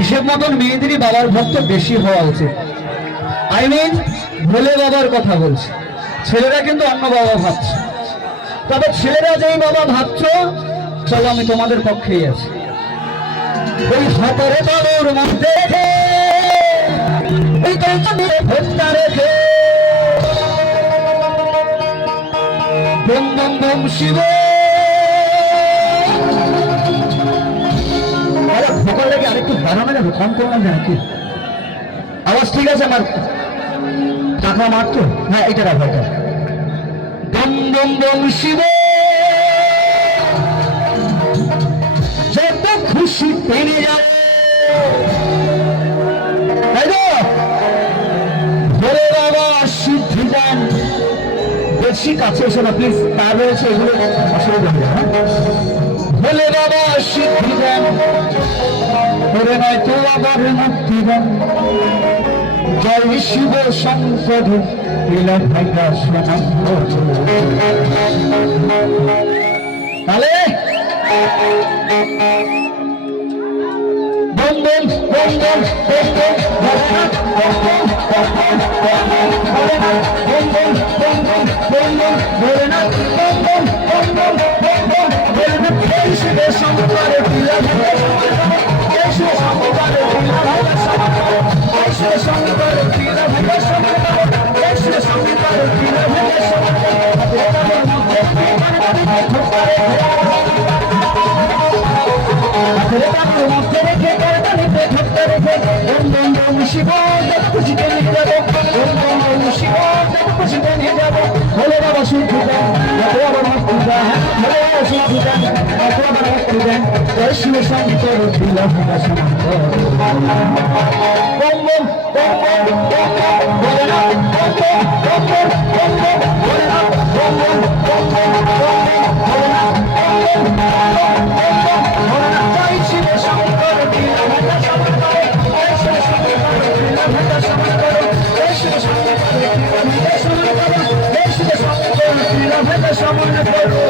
হিসেব মতন মেয়েদেরই বাবার ভক্ত বেশি হওয়া উচিত। আই মিন ভোলে বাবার কথা বলছি। ছেলেরা কিন্তু অন্য বাবা ভাবছে, তবে ছেলেরা যেই বাবা ভাবছো, চলো আমি তোমাদের পক্ষেই আছি। ওই হাতের তালুর মধ্যে রেখে, ওই তলটা ভোক্তা রেখে, বম বম বম শিব। ভোকাল লেগে আরেকটু বাড়ানো যাবে, কম কমানো যায় কি? আওয়াজ ঠিক আছে আমার? টাকা মারতো, হ্যাঁ এটা রাখো, এটা বম বম বম শিব। যত খুশি পেনে যাবে, তাই তো? ভোলে বাবা সিদ্ধি দেন। বেশি কাছে এসো না প্লিজ, তার রয়েছে এগুলো অসুবিধা হবে। হ্যাঁ, ভোলে বাবা সিদ্ধি দেন, করে নয় তো আবার মুক্তি দেন। জয় শিব শঙ্কর তাহলে বম বম বম বম শিব খুশিতে নিয়ে যাবো, শিব খুশিতে নিয়ে যাবো। ভোলে বাবা শুদ্ধ দেন, বাবা মুক্তি দেন, ভোলে বাবা শুদ্ধ দেন, বাবা মুক্তি দেন। জয় শিব শঙ্কর বিলভ বম বম ভোলে না, ভোলে না, জয় শিব শঙ্কর বিলভ সামনে করো।